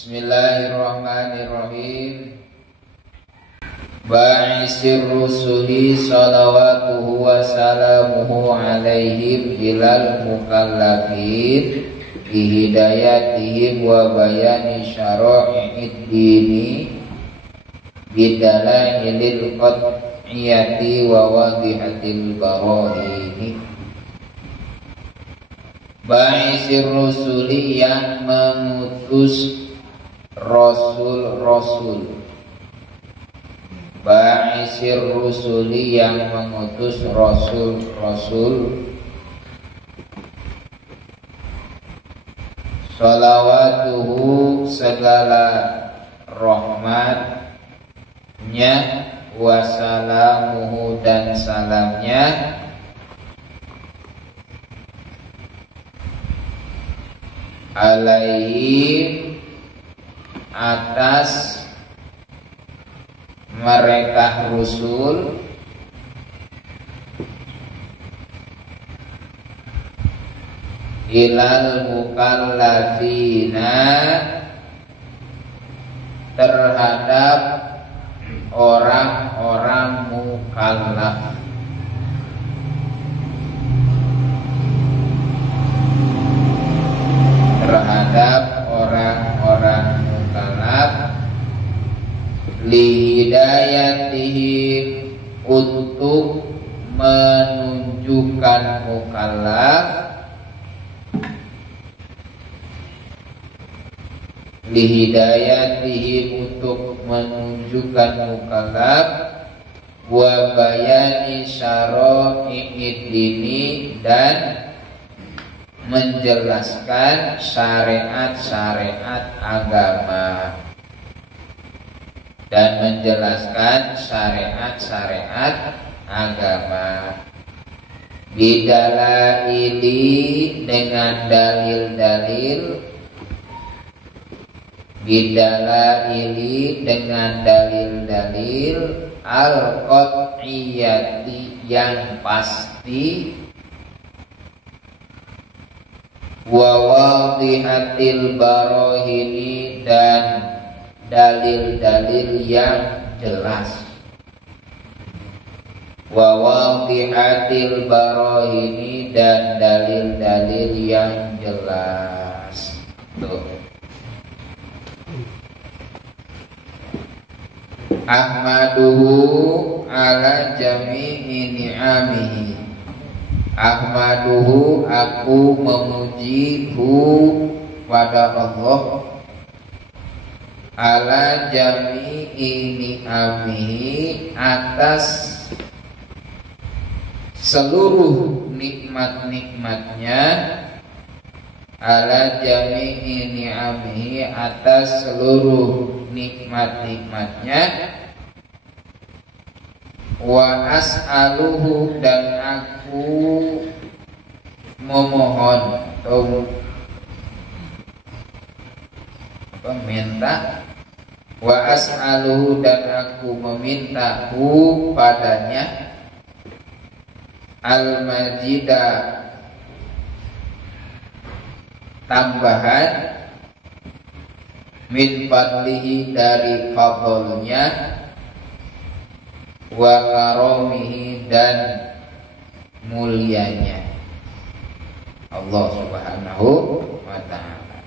Bismillahirrahmanirrahim. Ba'isir rusuli salawatuhu wa salamuhu alaihim ilal mukallafin bihidayatihim wa bayani syara'i'id dini bidalailil qat'iyati wa wadihatil barahini. Ba'isir rusuli, yang mengutus Rasul-Rasul. Ba'isir rusuli, yang mengutus Rasul-Rasul. Salawatuhu, segala rahmatnya, wassalamuhu, dan salamnya, alaihim, atas mereka Rasul, ilal mukallafina, terhadap orang-orang mukallaf. Terhadap orang-orang mukallaf, lihidayatihim, untuk menunjukkan mukallaf, lihidayatihim, untuk menunjukkan mukallaf, wa bayani syara'i'id dini, dan menjelaskan syariat-syariat agama, dan menjelaskan syariat-syariat agama, bidalaili, dengan dalil-dalil, bidalaili, dengan dalil-dalil, al-qat'iyati, yang pasti, wa wadihatil barahini, dan dalil-dalil yang jelas. Wa wadihatil barahini, dan dalil-dalil yang jelas. Tuh. Ahmaduhu ala jami'i ni'amihi. Ahmaduhu, aku memuji pada Allah, ala jami'i ni'amihi, atas seluruh nikmat-nikmatnya, ala jami'i ni'amihi, atas seluruh nikmat-nikmatnya, wa as'aluhu, dan aku memohon atau minta, wa as'aluhu, dan aku meminta padanya, al-majida, tambahan, min fadlihi, dari fadlnya, wa karomihi, dan mulianya Allah Subhanahu wa ta'ala.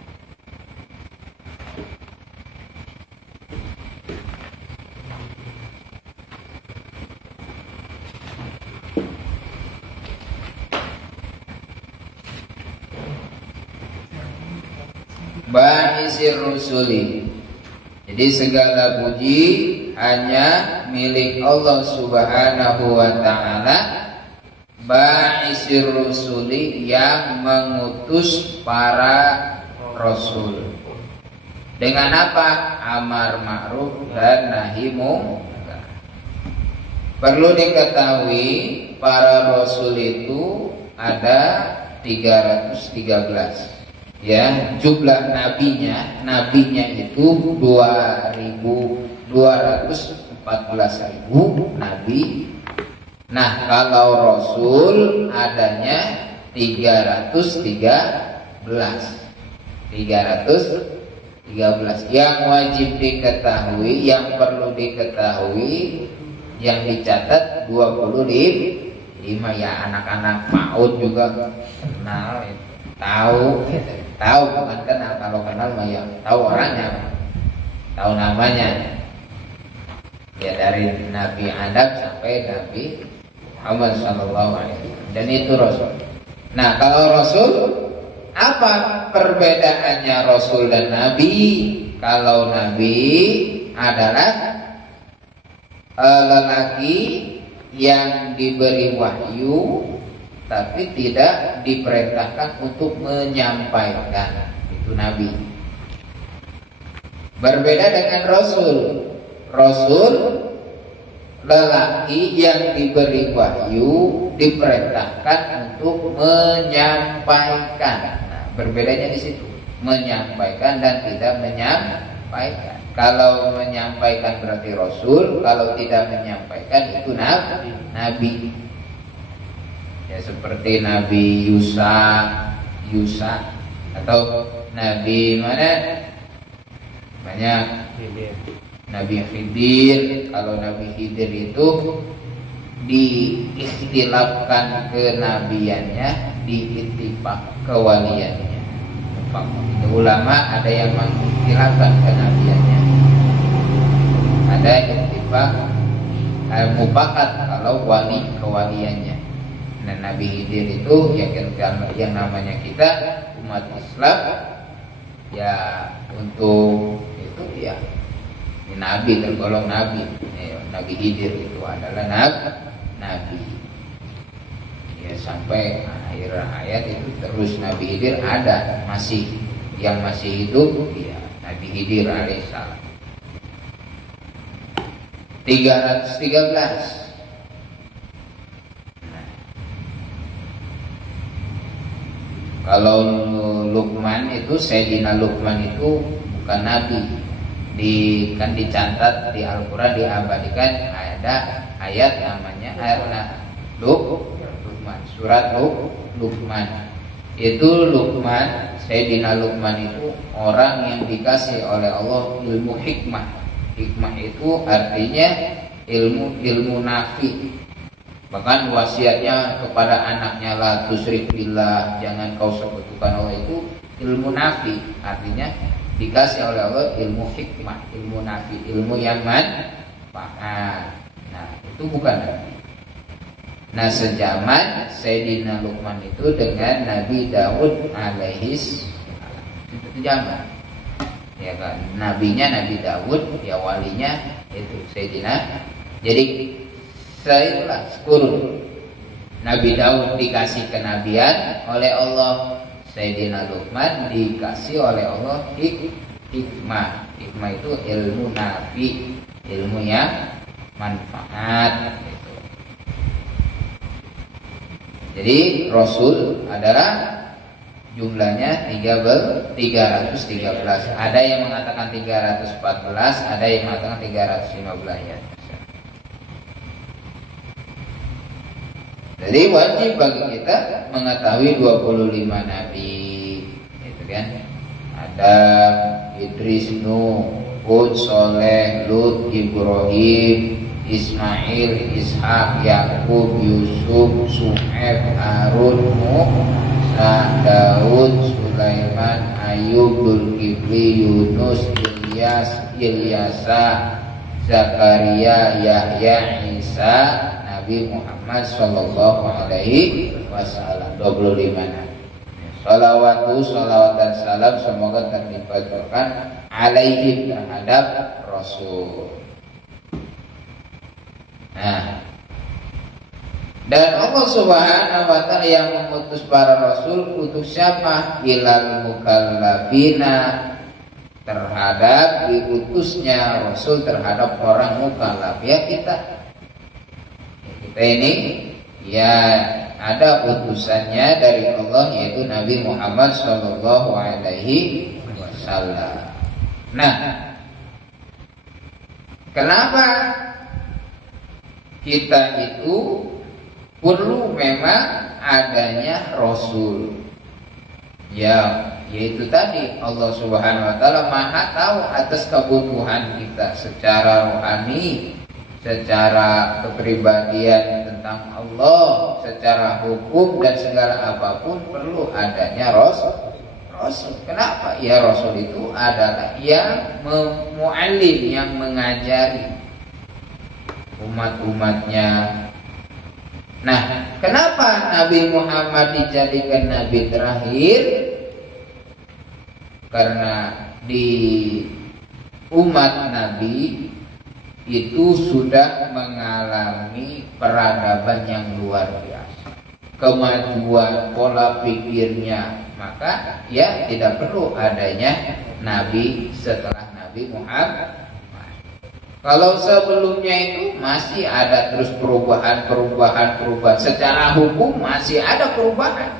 Ba'isir rusuli, jadi segala puji hanya milik Allah Subhanahu wa ta'ala. Ba'isir rusuli, yang mengutus para rasul. Dengan apa? Amar ma'ruf dan nahi munkar. Perlu diketahui, para rasul itu ada 313. Ya, jumlah nabinya itu 2.214.000 nabi. Nah, kalau rasul adanya 313. 13. Yang wajib diketahui, yang perlu diketahui, yang dicatat 25 ya. Anak-anak PAUD juga kenal, tahu, tahu bukan kenal. Kalau kenal mah ya tahu orangnya, tahu namanya. Ya dari Nabi Adam sampai Nabi Muhammad SAW. Dan itu Rasul. Nah kalau Rasul, apa perbedaannya Rasul dan Nabi? Kalau Nabi adalah lelaki yang diberi wahyu tapi tidak diperintahkan untuk menyampaikan. Itu Nabi. Berbeda dengan Rasul. Rasul lelaki yang diberi wahyu diperintahkan untuk menyampaikan. Nah, berbedanya di situ, menyampaikan dan tidak menyampaikan. Kalau menyampaikan berarti Rasul, kalau tidak menyampaikan itu Nabi. Ya seperti Nabi Yusa atau Nabi mana? Banyak. Nabi Khidir. Kalau Nabi Khidir itu diikhtilafkan kenabiannya, diittifaq kewaliannya. Ulama ada yang mengikhtilafkan kenabiannya, ada ittifaq mufakat kalau wali kewaliannya. Nah Nabi Khidir itu yang namanya kita umat Islam ya, untuk itu ya Nabi, tergolong Nabi. Nabi Khidir itu adalah Nabi. Ya sampai akhir ayat itu terus Nabi Khidir ada, masih yang masih hidup ya Nabi Khidir alaihissalam. 313. Kalau Luqman itu, Sayyidina Luqman itu bukan Nabi. Kan dicatat di Al-Quran, diabadikan ada ayat namanya Luqman, surat Luqman. Itu Luqman, Sayyidina Luqman itu orang yang dikasih oleh Allah ilmu hikmah. Hikmah itu artinya ilmu nafi. Bahkan wasiatnya kepada anaknya la tusyrik billah, jangan kau sekutukan Allah, itu ilmu nafi. Artinya dikasih oleh Allah ilmu hikmah, ilmu nafi, ilmu yang manfaat. Nah itu bukan Nabi. Nah sejaman Sayyidina Luqman itu dengan Nabi Daud alaihis itu sejaman. Ya kan, nabinya Nabi Daud, ya walinya itu Sayyidina. Jadi itulah kurun. Nabi Daud dikasih kenabian oleh Allah, Sayyidina Luqman dikasih oleh Allah hikmah. Hikmah itu ilmu nafi, ilmu yang manfaat gitu. Jadi Rasul adalah jumlahnya 313. Ada yang mengatakan 314, ada yang mengatakan 315 ya. Jadi wajib bagi kita mengetahui 25 nabi, gitu kan? Ada Idris, Nuh, Hud, Soleh, Lut, Ibrahim, Ismail, Ishak, Yakub, Yusuf, Su'aib, Harun, Musa, Daud, Sulaiman, Ayub, Dzulkifli, Yunus, Ilyasa, Zakaria, Yahya, Isa, Nabi Muhammad sallallahu alaihi wasallam. 25 nabi. Salawat dan salam semoga terlimpahkan alaihi terhadap Rasul. Nah, dan Allah Subhanahu wa taala yang mengutus para rasul untuk siapa? Ilal mukallafina, terhadap diutusnya Rasul terhadap orang mukallaf, ya kita ini ya ada utusannya dari Allah, yaitu Nabi Muhammad sallallahu alaihi wasallam. Nah, kenapa kita itu perlu memang adanya Rasul? Ya, yaitu tadi Allah Subhanahu wa taala Maha tahu atas kebutuhan kita secara rohani, secara kepribadian tentang Allah, secara hukum dan segala apapun perlu adanya Rasul. Kenapa? Ya Rasul itu adalah yang mu'allim, yang mengajari umat-umatnya. Nah, kenapa Nabi Muhammad dijadikan Nabi terakhir? Karena di umat Nabi itu sudah mengalami peradaban yang luar biasa, kemajuan pola pikirnya, maka ya tidak perlu adanya Nabi setelah Nabi Muhammad. Kalau sebelumnya itu masih ada terus perubahan. Secara hukum masih ada perubahan.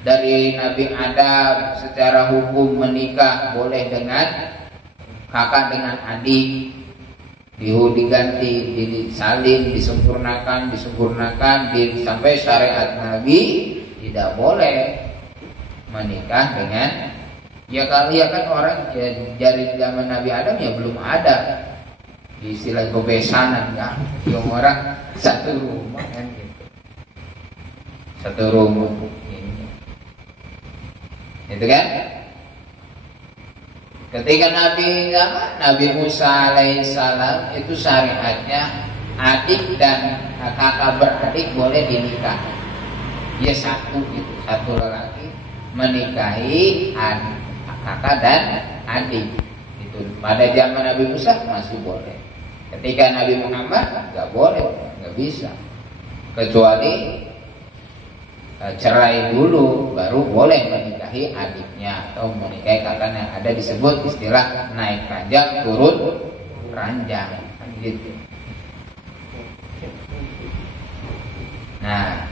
Dari Nabi Adam secara hukum menikah boleh dengan kakak dengan adik, diganti, disalin, disempurnakan, sampai syariat Nabi tidak boleh menikah dengan kan orang ya, dari zaman Nabi Adam ya belum ada istilah bebesanan kan, yang orang satu rumah kan gitu. Satu rumah ini. Itu kan? Ketika Nabi Musa alaihissalam itu syariatnya adik dan kakak beradik boleh dinikah. Dia satu lelaki menikahi kakak dan adik. Itu pada zaman Nabi Musa masih boleh. Ketika Nabi Muhammad nggak boleh, nggak bisa. Kecuali cerai dulu baru boleh menikahi adiknya atau menikahi kakaknya. Ada disebut istilah naik ranjang turun ranjang kan gitu. Nah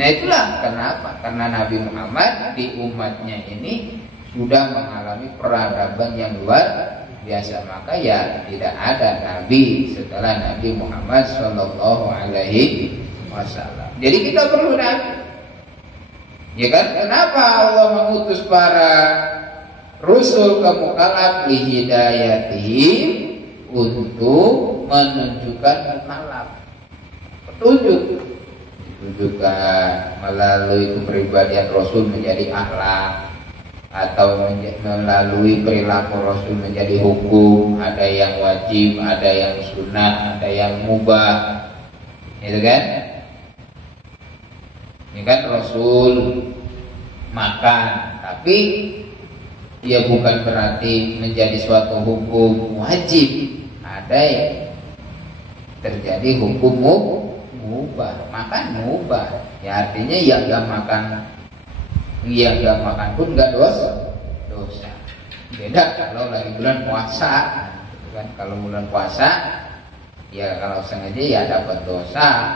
itulah kenapa, karena Nabi Muhammad di umatnya ini sudah mengalami peradaban yang luar biasa, maka ya tidak ada nabi setelah Nabi Muhammad Shallallahu Alaihi Wasallam. Jadi kita perlu nabi. Ya kan? Kenapa Allah mengutus para Rasul ke mukallaf lihidayatihim, untuk menunjukkan mukallaf, petunjuk, ditunjukkan melalui kepribadian Rasul menjadi akhlak, atau melalui perilaku Rasul menjadi hukum. Ada yang wajib, ada yang sunnah, ada yang mubah, itu kan? Ini kan Rasul makan, tapi ya bukan berarti menjadi suatu hukum wajib. Ada yang terjadi hukum mubah, makan mubah. Ya artinya ya gak makan pun gak dosa. Beda kalau lagi bulan puasa, kan? Kalau bulan puasa, ya kalau sengaja ya dapat dosa.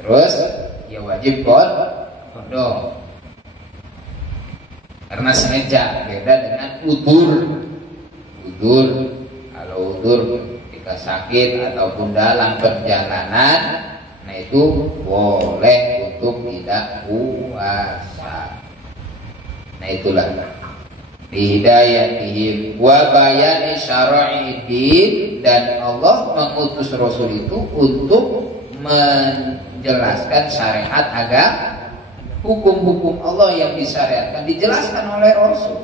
Terus ya wajib qada karena sengaja. Beda dengan udzur. Kalau udzur ketika sakit ataupun dalam perjalanan, nah itu boleh untuk tidak puasa. Nah itulah hidayatihim wa bayani syara'iddin, dan Allah mengutus Rasul itu untuk menjelaskan syariat agama, hukum-hukum Allah yang disyariatkan dijelaskan oleh Rasul.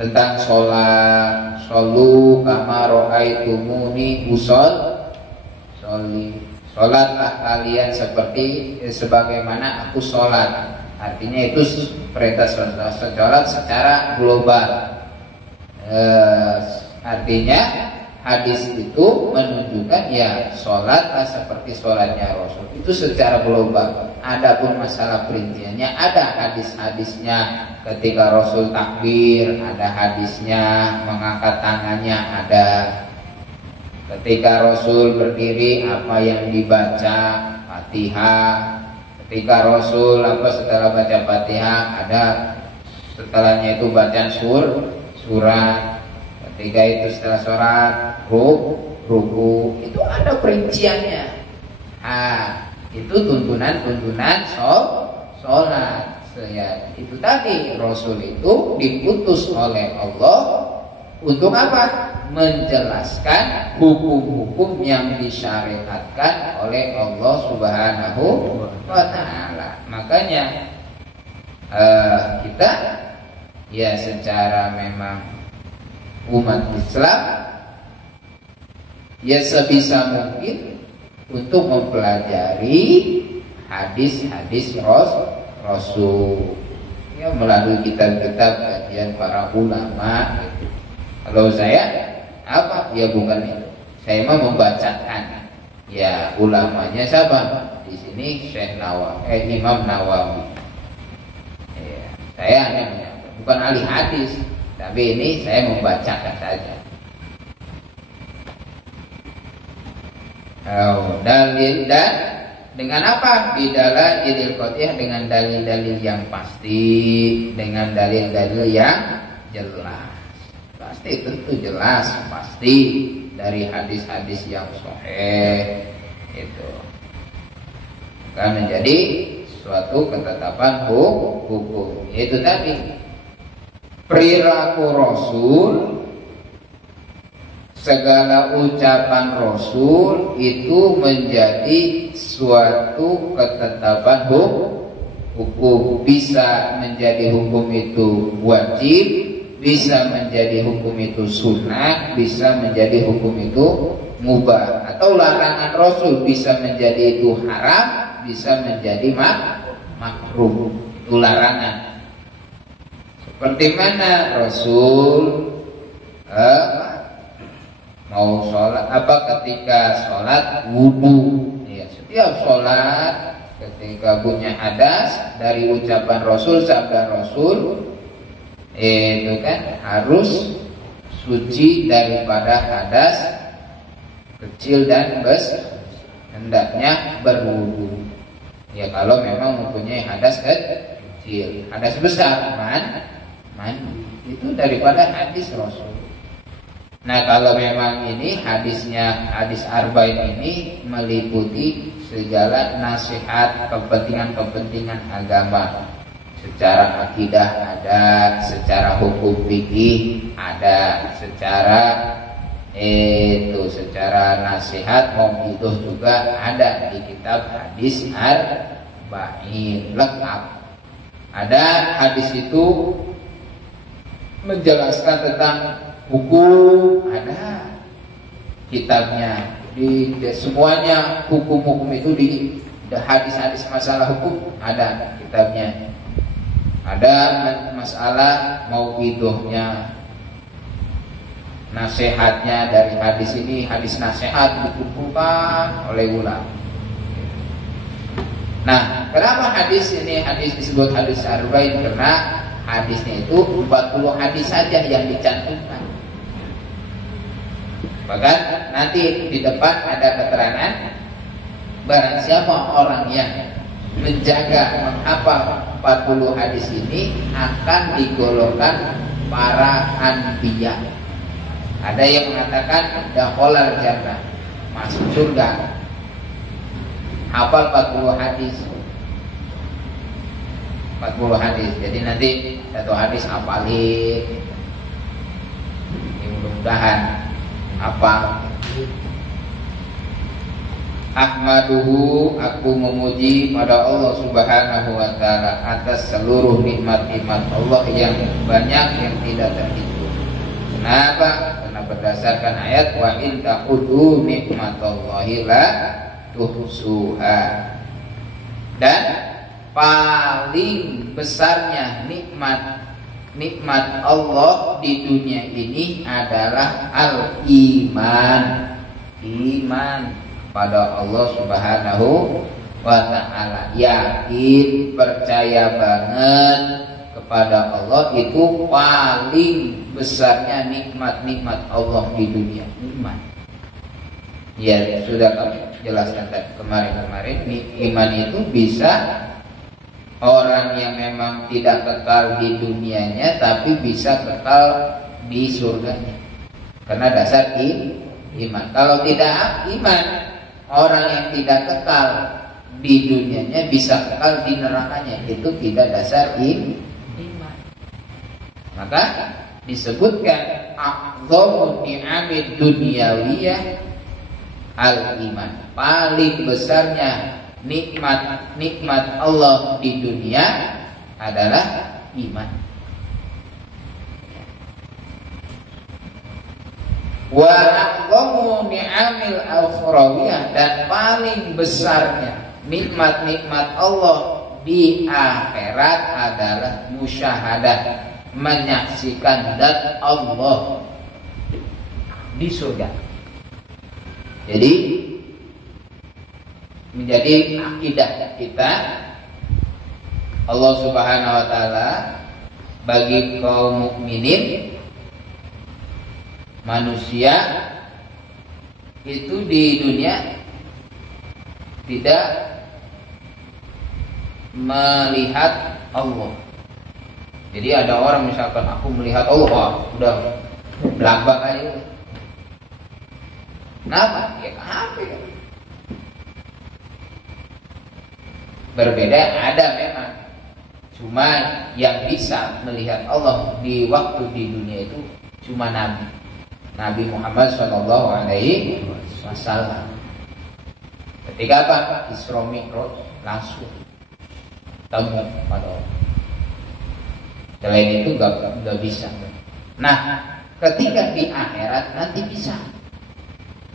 Tentang sholat, sholu kama ra'aitumuni usolli, sholatlah kalian sebagaimana aku sholat. Artinya itu perintah sholat secara global. Artinya hadis itu menunjukkan ya sholatlah seperti sholatnya Rasul, itu secara global. Adapun masalah perinciannya ada hadis-hadisnya. Ketika Rasul takbir ada hadisnya, mengangkat tangannya ada. Ketika Rasul berdiri apa yang dibaca, Fatihah. Ketika Rasul setelah baca Fatihah ada, setelahnya itu bacaan surat. Ketika itu setelah sholat ruku, itu ada perinciannya. Itu tuntunan sholat. Itu tadi, Rasul itu diutus oleh Allah untuk apa? Menjelaskan hukum-hukum yang disyariatkan oleh Allah Subhanahu wa ta'ala. Makanya kita ya secara memang umat Islam ya sebisa mungkin untuk mempelajari hadis-hadis Rasul ya melalui kitab-kitab kajian para ulama gitu. Kalau saya apa? Ya bukan itu. Saya mau membacakan ya ulamanya siapa? Di sini Imam Nawawi. Ya, saya hanya menyampaikan, bukan ahli hadis, tapi ini saya membacakan saja. Dalil dan dengan apa? Bidala idil qotiyah, dengan dalil-dalil yang pasti, dengan dalil-dalil yang jelas. Pasti, tentu jelas, pasti dari hadis-hadis yang sahih itu akan menjadi suatu ketetapan hukum. Itu tadi perilaku Rasul, segala ucapan Rasul itu menjadi suatu ketetapan hukum. Bisa menjadi hukum itu wajib, bisa menjadi hukum itu sunnah, bisa menjadi hukum itu mubah. Atau larangan Rasul bisa menjadi itu haram, bisa menjadi makruh. Itu larangan. Seperti mana Rasul mau sholat ketika sholat wudu ya, setiap sholat ketika punya hadas, dari ucapan Rasul, sabda Rasul itu kan harus suci daripada hadas kecil dan besar, hendaknya berwudu ya kalau memang mempunyai hadas kecil. Hadas besar mandi, itu daripada hadis Rasul. Nah kalau memang ini hadis arba'in ini meliputi segala nasihat kepentingan agama, secara akidah ada, secara hukum fikih ada, secara nasihat mau'idhah juga ada di kitab hadis arba'in lengkap. Ada hadis itu menjelaskan tentang hukum, ada kitabnya, di semuanya hukum-hukum itu di hadis-hadis masalah hukum ada kitabnya. Ada masalah mau'idhahnya, nasihatnya dari hadis ini, hadis nasihat dikumpulkan oleh ulama. Nah, kenapa hadis disebut hadis arba'in? Karena hadisnya itu 40 hadis saja yang dicantumkan. Bahkan nanti di depan ada keterangan, barang siapa orang yang menjaga menghafal 40 hadis ini akan digolongkan para anbiya. Ada yang mengatakan dakhalal jannah, masuk surga. Hafal 40 hadis. 40 hadis. Jadi nanti satu hadis hafalin. Mudah-mudahan hafal. Ahmaduhu, aku memuji pada Allah Subhanahu wa ta'ala atas seluruh nikmat-nikmat Allah yang banyak yang tidak terhitung. Kenapa? Karena berdasarkan ayat wa in ta'udu nikmatallahi la tuhsuha. Dan paling besarnya nikmat Allah di dunia ini adalah al-iman. Iman pada Allah Subhanahu wa ta'ala, yakin, percaya banget kepada Allah, itu paling besarnya nikmat-nikmat Allah di dunia. Iman. Ya sudah kami jelaskan kemarin. Iman itu bisa orang yang memang tidak kekal di dunianya, tapi bisa kekal di surganya karena dasar iman. Kalau tidak iman, orang yang tidak kekal di dunianya bisa kekal di nerakanya, itu tidak dasar iman. Maka disebutkan a'dhamu ni'amid dunyawiyah al-iman. Paling besarnya nikmat Allah di dunia adalah iman. Wa a'dhamu ni'amil ukhrawiyah, dan paling besarnya nikmat-nikmat Allah di akhirat adalah musyahadah, menyaksikan zat Allah di surga. Jadi menjadi akidah kita, Allah Subhanahu wa taala bagi kaum mukminin manusia itu di dunia tidak melihat Allah. Jadi ada orang misalkan aku melihat Allah, wah, udah belambang aja. Kenapa? Ya kafir. Berbeda ada memang. Cuma yang bisa melihat Allah di waktu di dunia itu cuma Nabi Muhammad SAW. Ketika apa? Isra Mi'raj langsung temu pada Allah. Selain itu gak bisa. Nah, ketika di akhirat nanti bisa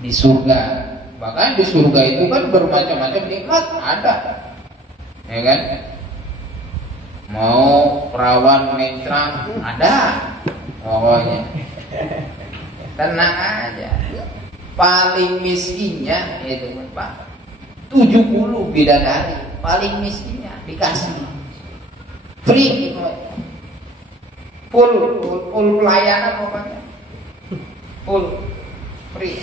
di surga. Bahkan di surga itu kan bermacam-macam nikmat ada, ya kan? Mau perawan mentrang ada, pokoknya tenang aja. Paling miskinnya itu Pak 70 bidadari, paling miskinnya dikasih free. Full pelayanan pokoknya, full free.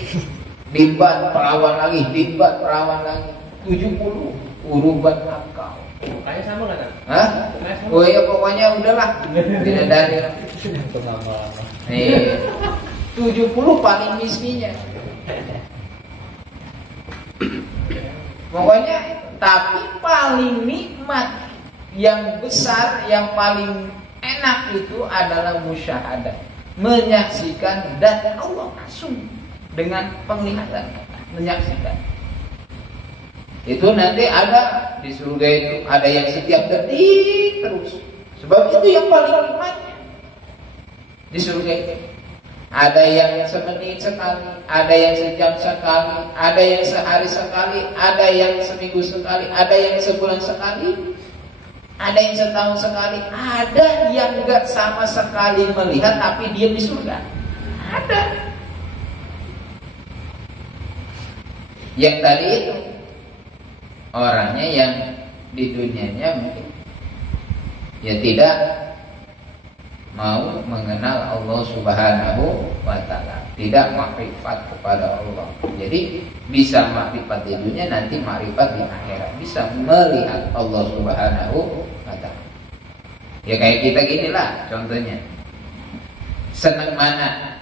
Dimbat perawan lagi, 70 uruban akal. Kayak sama nggak kan? Hah? Oh ya pokoknya udahlah. Tidak dari. Nih, 70 paling miskinnya. Pokoknya, tapi paling nikmat, yang besar, yang paling enak itu adalah musyahadah, menyaksikan zat Allah langsung dengan penglihatan, menyaksikan. Itu nanti ada di surga itu, ada yang setiap detik terus. Sebab itu yang paling nikmatnya di surga itu. Ada yang semenit sekali, ada yang sejam sekali, ada yang sehari sekali, ada yang seminggu sekali, ada yang sebulan sekali, ada yang setahun sekali, ada yang enggak sama sekali melihat tapi dia di surga. Ada. Yang tadi itu orangnya yang di dunianya mungkin ya tidak mau mengenal Allah Subhanahu wa taala, tidak makrifat kepada Allah. Jadi bisa makrifat di dunia, nanti makrifat di akhirat, bisa melihat Allah Subhanahu wa taala. Ya kayak kita ginilah contohnya. Senang mana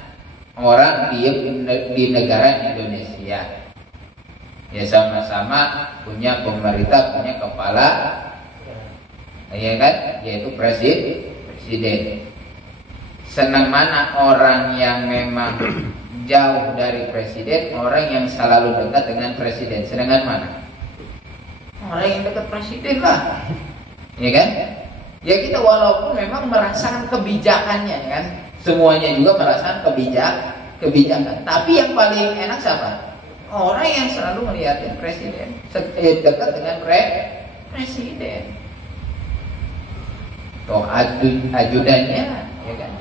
orang diem di negara Indonesia? Ya sama-sama punya pemerintah, punya kepala, ya kan? Yaitu presiden. Senang mana orang yang memang jauh dari presiden, orang yang selalu dekat dengan presiden? Senangan mana? Orang yang dekat presiden lah, ya kan? Ya kita walaupun memang merasakan kebijakannya, kan? Semuanya juga merasakan kebijakan. Tapi yang paling enak siapa? Orang yang selalu melihatin presiden, dekat dengan presiden. Toh ajudannya, ya kan?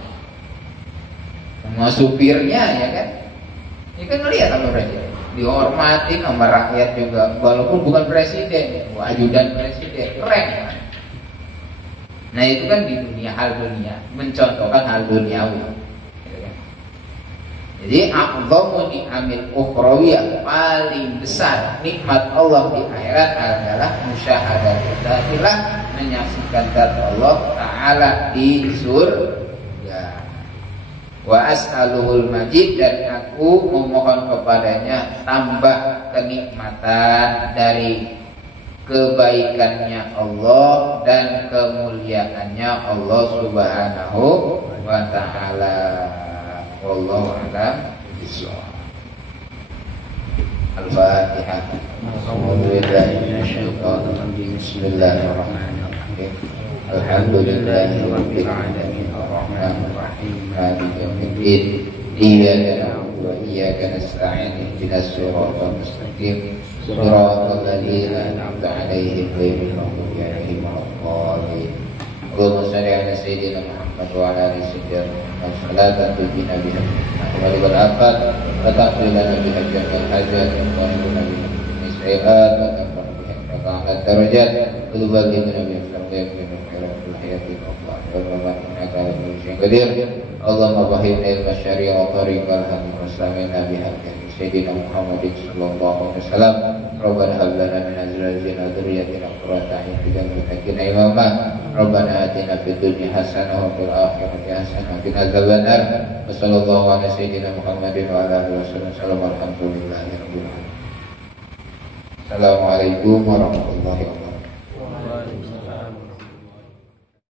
Sama supirnya, ya kan? Ya kan melihat sama presiden, dihormatin sama rakyat juga, walaupun bukan presiden, ajudan presiden, keren. Nah itu kan di dunia, hal dunia, mencontohkan hal duniawi. Jadi a'dhamu ni'amil ukhrawiyah, paling besar nikmat Allah di akhirat adalah musyahadatillah, menyaksikan zat Allah Ta'ala di surga. Wa as'aluhul majid, dan aku memohon kepadanya tambah kenikmatan dari kebaikannya Allah dan kemuliaannya Allah Subhanahu wa taala. Wallahu a'lam bishawab. Al-Fatihah. Bismillahirrahmanirrahim. Alhamdulillahirabbil alamin arrahmanir rahim maliki yaumiddin. Iyyaka na'budu wa iyyaka nasta'in ihdinas siratal mustaqim siratal ladzina an'amta 'alaihim ghairil maghdubi 'alaihim waladdallin. Allahumma shalli 'ala sayyidina Muhammad wa 'ala ali sayyidina Muhammad salatan tujina biha wa wal afat wa taqbilana biha jannal hajat wa nurina biha nisai'at wa tanfa'u biha raka'at darajat wa tuballighuna biha fardiyat min khairatil hayati wa qadir. Allahumma bahina ilma syari'a wa tariqal hadith wa slamina biha sayyidina Muhammadin sallallahu alaihi wasallam. Rabbana hab lana min azwajina wa dhurriyyatina qurrata a'yun waj'alna lil muttaqina imama. Rabbana atina fid dunya hasanah wa fil akhirati hasanah wa qina adzabannar. Wa sallallahu ala sayyidina Muhammadin wa ala alihi wasallam. Alhamdulillahi rabbil alamin. Assalamualaikum warahmatullahi wabarakatuh.